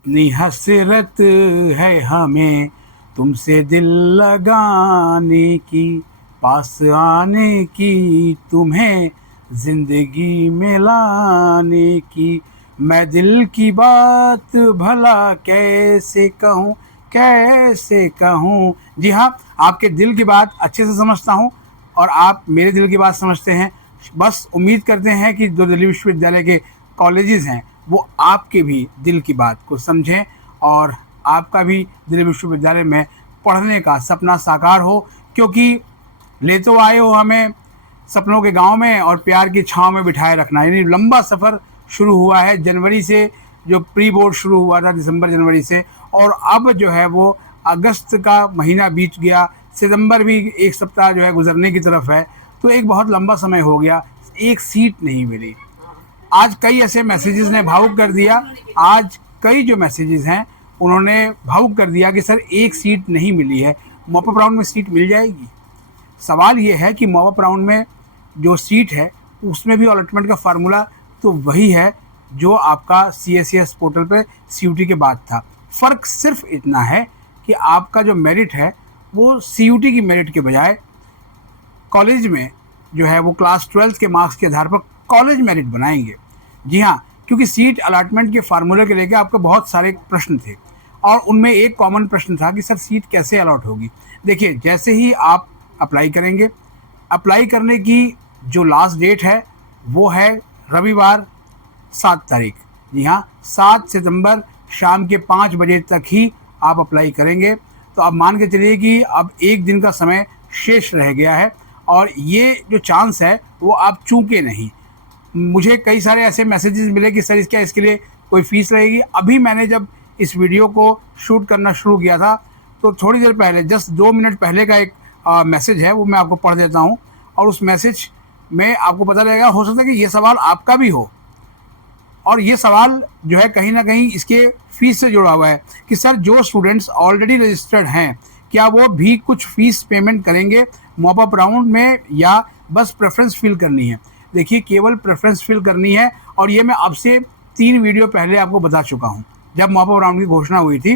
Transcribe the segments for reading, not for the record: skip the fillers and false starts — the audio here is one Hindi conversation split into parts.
इतनी हसरत है हमें तुमसे दिल लगाने की, पास आने की, तुम्हें जिंदगी में लाने की। मैं दिल की बात भला कैसे कहूँ, कैसे कहूँ। जी हाँ, आपके दिल की बात अच्छे से समझता हूँ और आप मेरे दिल की बात समझते हैं। बस उम्मीद करते हैं कि जो दिल्ली विश्वविद्यालय के कॉलेजेस हैं वो आपके भी दिल की बात को समझें और आपका भी दिल्ली विश्वविद्यालय में पढ़ने का सपना साकार हो। क्योंकि ले तो आए हो हमें सपनों के गांव में और प्यार की छांव में बिठाए रखना, यानी लंबा सफ़र शुरू हुआ है जनवरी से। जो प्री बोर्ड शुरू हुआ था दिसंबर जनवरी से, और अब जो है वो अगस्त का महीना बीत गया, सितंबर भी एक सप्ताह जो है गुजरने की तरफ है। तो एक बहुत लंबा समय हो गया, एक सीट नहीं मिली। आज कई ऐसे मैसेजेस ने भावुक कर दिया। आज कई जो मैसेजेस हैं उन्होंने भावुक कर दिया कि सर एक सीट नहीं मिली है, मॉप अप राउंड में सीट मिल जाएगी। सवाल ये है कि मॉप अप राउंड में जो सीट है उसमें भी अलॉटमेंट का फार्मूला तो वही है जो आपका CSES पोर्टल पे CUT के बाद था। फ़र्क सिर्फ इतना है कि आपका जो मेरिट है वो CUT की मेरिट के बजाय कॉलेज में जो है वो क्लास 12 के मार्क्स के आधार पर कॉलेज मेरिट बनाएंगे। जी हाँ, क्योंकि सीट अलाटमेंट के फार्मूले के लेके आपके बहुत सारे प्रश्न थे और उनमें एक कॉमन प्रश्न था कि सर सीट कैसे अलॉट होगी। देखिए, जैसे ही आप अप्लाई करेंगे, अप्लाई करने की जो लास्ट डेट है वो है रविवार 7 तारीख। जी हाँ, 7 सितंबर शाम के 5 बजे तक ही आप अप्लाई करेंगे। तो आप मान के चलिए कि अब एक दिन का समय शेष रह गया है और ये जो चांस है वो आप चूके नहीं। मुझे कई सारे ऐसे मैसेजेस मिले कि सर क्या इसके लिए कोई फ़ीस रहेगी। अभी मैंने जब इस वीडियो को शूट करना शुरू किया था तो थोड़ी देर पहले, जस्ट 2 मिनट पहले का एक मैसेज है, वो मैं आपको पढ़ देता हूँ और उस मैसेज में आपको पता लगेगा। हो सकता है कि ये सवाल आपका भी हो और ये सवाल जो है कहीं ना कहीं इसके फीस से जुड़ा हुआ है कि सर जो स्टूडेंट्स ऑलरेडी रजिस्टर्ड हैं क्या वो भी कुछ फ़ीस पेमेंट करेंगे मॉप अप राउंड में या बस प्रेफरेंस फिल करनी है। देखिए, केवल प्रेफरेंस फिल करनी है और ये मैं आपसे 3 वीडियो पहले आपको बता चुका हूँ जब मॉप अप राउंड की घोषणा हुई थी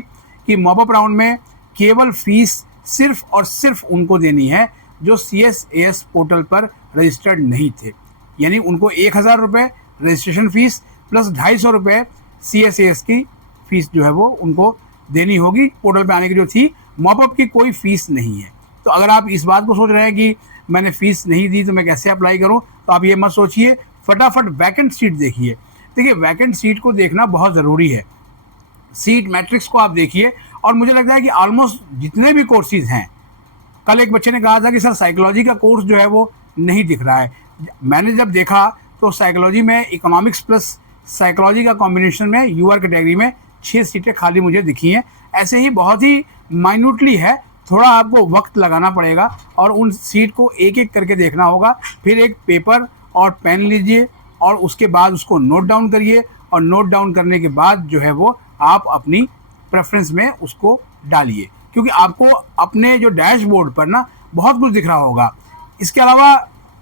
कि मॉप अप राउंड में केवल फीस सिर्फ और सिर्फ उनको देनी है जो CSAS पोर्टल पर रजिस्टर्ड नहीं थे। यानी उनको 1000 रुपये रजिस्ट्रेशन फ़ीस प्लस 250 रुपये CSAS की फ़ीस जो है वो उनको देनी होगी। पोर्टल पे आने की जो थी, मॉपअप की कोई फ़ीस नहीं है। तो अगर आप इस बात को सोच रहे हैं कि मैंने फ़ीस नहीं दी तो मैं कैसे अप्लाई करूं, तो आप ये मत सोचिए, फटाफट वैकेंट सीट देखिए। देखिए, वैकेंट सीट को देखना बहुत ज़रूरी है। सीट मैट्रिक्स को आप देखिए और मुझे लगता है कि ऑलमोस्ट जितने भी कोर्सेज हैं, कल एक बच्चे ने कहा था कि सर साइकोलॉजी का कोर्स जो है वो नहीं दिख रहा है। मैंने जब देखा तो साइकोलॉजी में इकोनॉमिक्स प्लस साइकोलॉजी का कॉम्बिनेशन में UR कैटेगरी में 6 सीटें खाली मुझे दिखी हैं। ऐसे ही बहुत ही माइन्यूटली है, थोड़ा आपको वक्त लगाना पड़ेगा और उन सीट को एक एक करके देखना होगा। फिर एक पेपर और पेन लीजिए और उसके बाद उसको नोट डाउन करिए और नोट डाउन करने के बाद जो है वो आप अपनी प्रेफरेंस में उसको डालिए, क्योंकि आपको अपने जो डैशबोर्ड पर ना बहुत कुछ दिख रहा होगा। इसके अलावा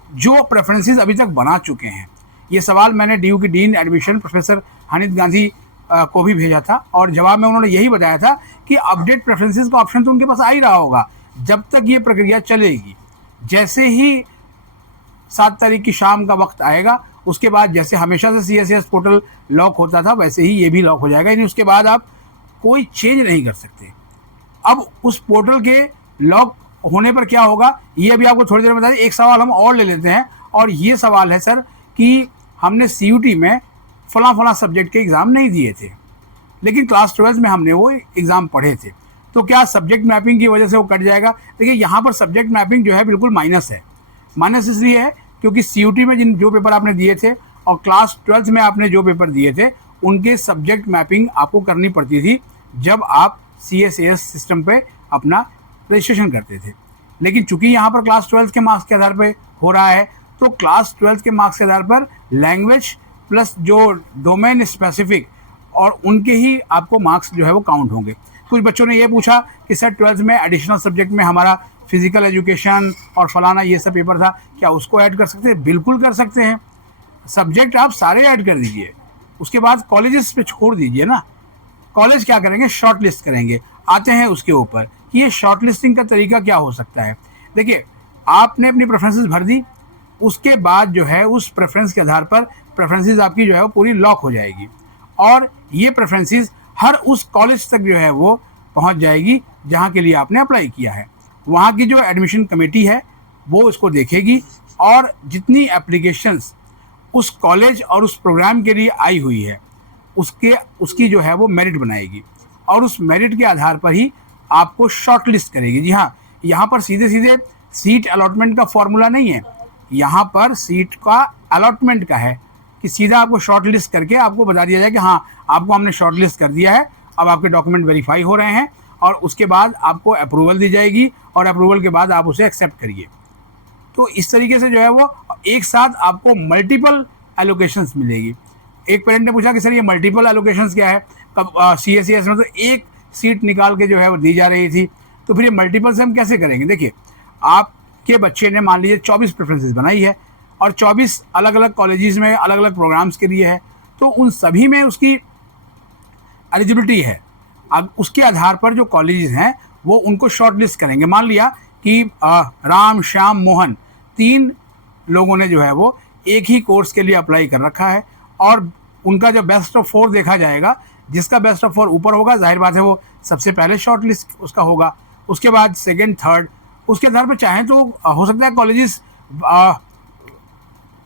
जो प्रेफरेंसेस अभी तक बना चुके हैं, ये सवाल मैंने DU की डीन एडमिशन प्रोफेसर हानित गांधी को भी भेजा था और जवाब में उन्होंने यही बताया था कि अपडेट प्रेफरेंसेस का ऑप्शन तो उनके पास आ ही रहा होगा जब तक ये प्रक्रिया चलेगी। जैसे ही 7 तारीख की शाम का वक्त आएगा, उसके बाद जैसे हमेशा से CSAS पोर्टल लॉक होता था वैसे ही ये भी लॉक हो जाएगा, यानी उसके बाद आप कोई चेंज नहीं कर सकते। अब उस पोर्टल के लॉक होने पर क्या होगा ये अभी आपको थोड़ी देर में बताइए। एक सवाल हम और ले लेते हैं और ये सवाल है सर कि हमने CUT में फला सब्जेक्ट के एग्ज़ाम नहीं दिए थे लेकिन क्लास 12 में हमने वो एग्ज़ाम पढ़े थे, तो क्या सब्जेक्ट मैपिंग की वजह से वो कट जाएगा? देखिए, यहाँ पर सब्जेक्ट मैपिंग जो है बिल्कुल माइनस है। माइनस इसलिए है क्योंकि CUT में जो पेपर आपने दिए थे और क्लास 12 में आपने जो पेपर दिए थे उनके सब्जेक्ट मैपिंग आपको करनी पड़ती थी जब आप CSAS सिस्टम पे अपना रजिस्ट्रेशन करते थे। लेकिन चूंकि यहाँ पर क्लास 12 के मार्क्स के आधार पर हो रहा है तो क्लास 12 के मार्क्स के आधार पर लैंग्वेज प्लस जो डोमेन स्पेसिफिक और उनके ही आपको मार्क्स जो है वो काउंट होंगे। कुछ बच्चों ने ये पूछा कि सर 12th में एडिशनल सब्जेक्ट में हमारा फिजिकल एजुकेशन और फलाना ये सब पेपर था, क्या उसको ऐड कर सकते हैं? बिल्कुल कर सकते हैं। सब्जेक्ट आप सारे ऐड कर दीजिए, उसके बाद कॉलेजेस पे छोड़ दीजिए ना। कॉलेज क्या करेंगे, शॉर्ट लिस्ट करेंगे। आते हैं उसके ऊपर कि ये शॉर्ट लिस्टिंग का तरीका क्या हो सकता है। देखिए, आपने अपनी प्रेफरेंसेस भर दी, उसके बाद जो है उस प्रेफरेंस के आधार पर प्रेफरेंसेस आपकी जो है वो पूरी लॉक हो जाएगी, और ये प्रेफरेंसेस हर उस कॉलेज तक जो है वो पहुंच जाएगी जहां के लिए आपने अप्लाई किया है। वहां की जो एडमिशन कमेटी है वो इसको देखेगी, और जितनी एप्लीकेशंस उस कॉलेज और उस प्रोग्राम के लिए आई हुई है उसकी जो है वो मेरिट बनाएगी, और उस मेरिट के आधार पर ही आपको शॉर्ट लिस्ट करेगी। जी हाँ, यहाँ पर सीधे सीधे सीट अलॉटमेंट का फॉर्मूला नहीं है, यहाँ पर सीट का अलॉटमेंट का है कि सीधा आपको शॉर्ट लिस्ट करके आपको बता दिया जाए कि हाँ, आपको हमने शॉर्ट लिस्ट कर दिया है, अब आपके डॉक्यूमेंट वेरीफाई हो रहे हैं, और उसके बाद आपको अप्रूवल दी जाएगी, और अप्रूवल के बाद आप उसे एक्सेप्ट करिए। तो इस तरीके से जो है वो एक साथ आपको मल्टीपल एलोकेशंस मिलेगी। एक पेरेंट ने पूछा कि सर ये मल्टीपल एलोकेशंस क्या है, कब CSES में तो एक सीट निकाल के जो है वो दी जा रही थी, तो फिर ये मल्टीपल से हम कैसे करेंगे। देखिए, आपके बच्चे ने मान लीजिए 24 प्रेफरेंसेस बनाई है, और 24 अलग अलग कॉलेजेस में अलग अलग प्रोग्राम्स के लिए है, तो उन सभी में उसकी एलिजिबिलिटी है। अब उसके आधार पर जो कॉलेजेस हैं वो उनको शॉर्ट लिस्ट करेंगे। मान लिया कि राम, श्याम, मोहन 3 लोगों ने जो है वो एक ही कोर्स के लिए अप्लाई कर रखा है, और उनका जो बेस्ट ऑफ 4 देखा जाएगा, जिसका बेस्ट ऑफ 4 ऊपर होगा, जाहिर बात है वो सबसे पहले शॉर्ट लिस्ट उसका होगा, उसके बाद सेकंड, थर्ड। उसके आधार पर चाहें तो हो सकता है कॉलेजेस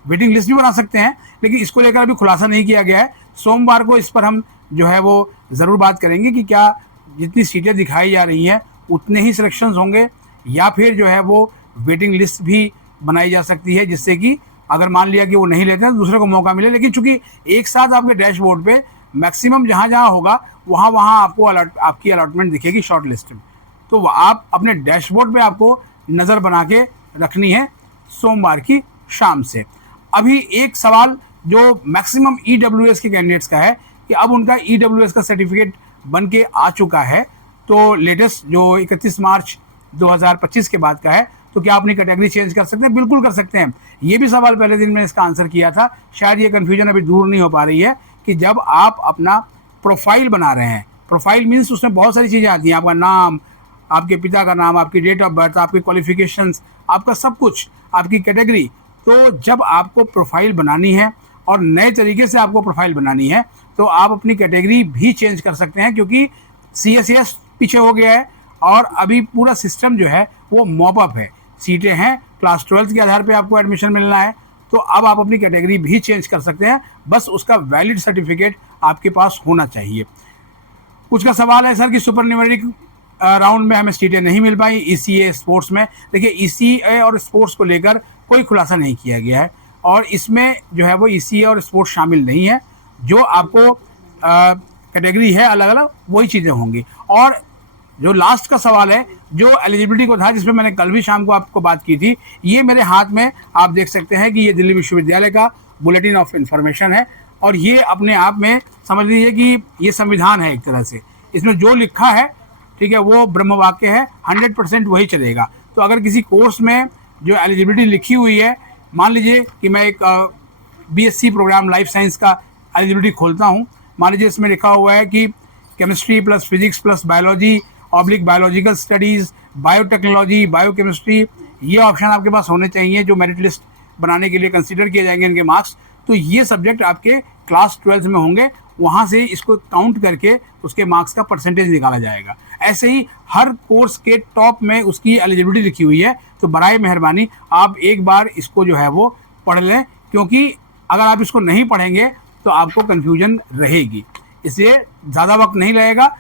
वेटिंग लिस्ट भी बना सकते हैं, लेकिन इसको लेकर अभी खुलासा नहीं किया गया है। सोमवार को इस पर हम जो है वो ज़रूर बात करेंगे कि क्या जितनी सीटें दिखाई जा रही हैं उतने ही सिलेक्शंस होंगे, या फिर जो है वो वेटिंग लिस्ट भी बनाई जा सकती है, जिससे कि अगर मान लिया कि वो नहीं लेते हैं तो दूसरे को मौका मिले। लेकिन चूंकि एक साथ आपके डैशबोर्ड पे मैक्सिमम जहाँ जहाँ होगा वहाँ आपको आपकी अलॉटमेंट दिखेगी शॉर्ट लिस्ट में, तो आप अपने डैशबोर्ड पे आपको नज़र बना के रखनी है सोमवार की शाम से। अभी एक सवाल जो मैक्सिमम EWS के कैंडिडेट्स का है कि अब उनका EWS का सर्टिफिकेट बन के आ चुका है, तो लेटेस्ट जो 31 मार्च 2025 के बाद का है, तो क्या अपनी कैटेगरी चेंज कर सकते हैं? बिल्कुल कर सकते हैं। ये भी सवाल पहले दिन में इसका आंसर किया था, शायद ये कन्फ्यूजन अभी दूर नहीं हो पा रही है कि जब आप अपना प्रोफाइल बना रहे हैं, प्रोफाइल मीन्स उसमें बहुत सारी चीज़ें आती हैं, आपका नाम, आपके पिता का नाम, आपकी डेट ऑफ बर्थ, आपकी क्वालिफिकेशंस, आपका सब कुछ, आपकी कैटेगरी। तो जब आपको प्रोफाइल बनानी है और नए तरीके से आपको प्रोफाइल बनानी है, तो आप अपनी कैटेगरी भी चेंज कर सकते हैं, क्योंकि CSES पीछे हो गया है और अभी पूरा सिस्टम जो है वो मॉप अप है। सीटें हैं, क्लास 12 के आधार पे आपको एडमिशन मिलना है, तो अब आप अपनी कैटेगरी भी चेंज कर सकते हैं, बस उसका वैलिड सर्टिफिकेट आपके पास होना चाहिए। कुछ का सवाल है सर कि सुपर न्यूमेरिक राउंड में हमें सीटें नहीं मिल पाई ECA स्पोर्ट्स में। देखिए, ECA और स्पोर्ट्स को लेकर कोई खुलासा नहीं किया गया है, और इसमें जो है वो ECA और स्पोर्ट्स शामिल नहीं है। जो आपको कैटेगरी है अलग अलग वही चीज़ें होंगी। और जो लास्ट का सवाल है जो एलिजिबिलिटी को था, जिसमें मैंने कल भी शाम को आपको बात की थी, ये मेरे हाथ में आप देख सकते हैं कि ये दिल्ली विश्वविद्यालय का बुलेटिन ऑफ इंफॉर्मेशन है, और ये अपने आप में समझ लीजिए कि ये संविधान है एक तरह से। इसमें जो लिखा है, ठीक है, वो ब्रह्म वाक्य है, 100% वही चलेगा। तो अगर किसी कोर्स में जो एलिजिबिलिटी लिखी हुई है, मान लीजिए कि मैं एक BSc प्रोग्राम लाइफ साइंस का एलिजिबिलिटी खोलता हूँ, मान लीजिए इसमें लिखा हुआ है कि chemistry plus physics plus biology oblique biological studies, biotechnology, biochemistry, ये ऑप्शन आपके पास होने चाहिए जो मेरिट लिस्ट बनाने के लिए कंसीडर किए जाएंगे इनके मार्क्स। तो ये सब्जेक्ट आपके क्लास 12 में होंगे, वहाँ से इसको काउंट करके उसके मार्क्स का परसेंटेज निकाला जाएगा। ऐसे ही हर कोर्स के टॉप में उसकी एलिजिबिलिटी लिखी हुई है, तो बराए मेहरबानी आप एक बार इसको जो है वो पढ़ लें, क्योंकि अगर आप इसको नहीं पढ़ेंगे तो आपको कन्फ्यूजन रहेगी। इसलिए ज़्यादा वक्त नहीं लगेगा,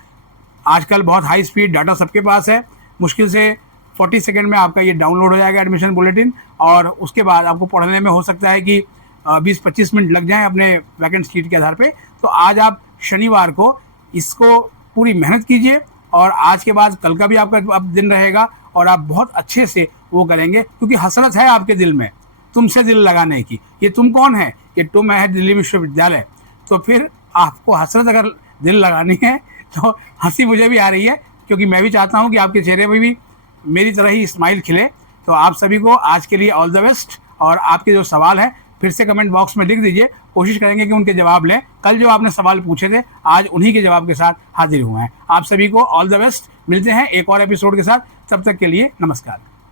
आजकल बहुत हाई स्पीड डाटा सबके पास है, मुश्किल से 40 सेकेंड में आपका ये डाउनलोड हो जाएगा एडमिशन बुलेटिन, और उसके बाद आपको पढ़ने में हो सकता है कि 20-25 मिनट लग जाएं अपने वैकेंट सीट के आधार पे। तो आज आप शनिवार को इसको पूरी मेहनत कीजिए, और आज के बाद कल का भी आपका अब दिन रहेगा, और आप बहुत अच्छे से वो करेंगे, क्योंकि हसरत है आपके दिल में तुमसे दिल लगाने की। ये तुम कौन है? ये तुम है दिल्ली विश्वविद्यालय। तो फिर आपको हसरत अगर दिल लगानी है तो हंसी मुझे भी आ रही है, क्योंकि मैं भी चाहता हूँ कि आपके चेहरे पर भी मेरी तरह ही स्माइल खिले। तो आप सभी को आज के लिए ऑल द बेस्ट, और आपके जो सवाल हैं फिर से कमेंट बॉक्स में लिख दीजिए, कोशिश करेंगे कि उनके जवाब लें। कल जो आपने सवाल पूछे थे आज उन्हीं के जवाब के साथ हाजिर हुए हैं। आप सभी को ऑल द बेस्ट। मिलते हैं एक और एपिसोड के साथ, तब तक के लिए नमस्कार।